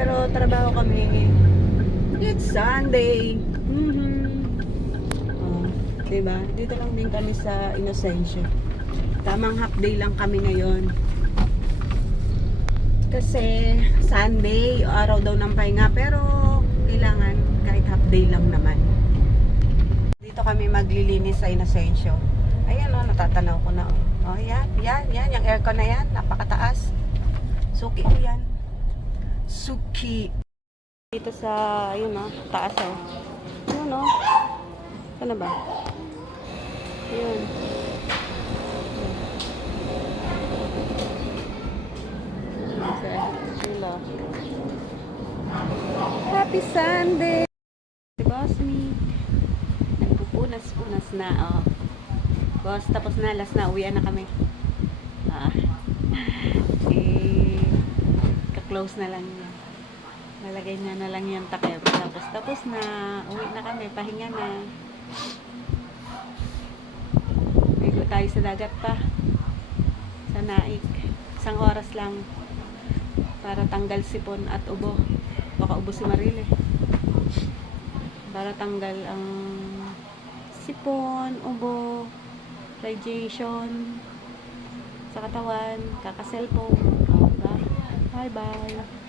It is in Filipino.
Pero trabaho kami. It's Sunday. Oh, diba? Dito lang din kami sa Inocencio. Tamang half day lang kami ngayon. Kasi Sunday, araw daw ng pahinga. Pero kailangan kahit half day lang naman. Dito kami maglilinis sa Inocencio. Ayan o, natatanaw ko na. Oh, yan. Yung aircon na yan, napakataas. Suki ko yan. Suki. Dito sa, ayun o, taas o. Ayun o. Saan ba? Ayun. Happy Sunday! Si Boss Meek. Nagpupunas-punas na, oh. Boss, tapos na, last na, uwian na kami. Ka-close na lang yan. Nalagay na lang yung takip. Tapos na, uwi na kami, pahinga na. Ligo tayo sa dagat pa. Sa Naik. 1 oras lang. Para tanggal sipon at ubo. Baka ubo si Maril eh. Para tanggal ang sipon, ubo, radiation sa katawan, kaka-cellphone. Bye bye.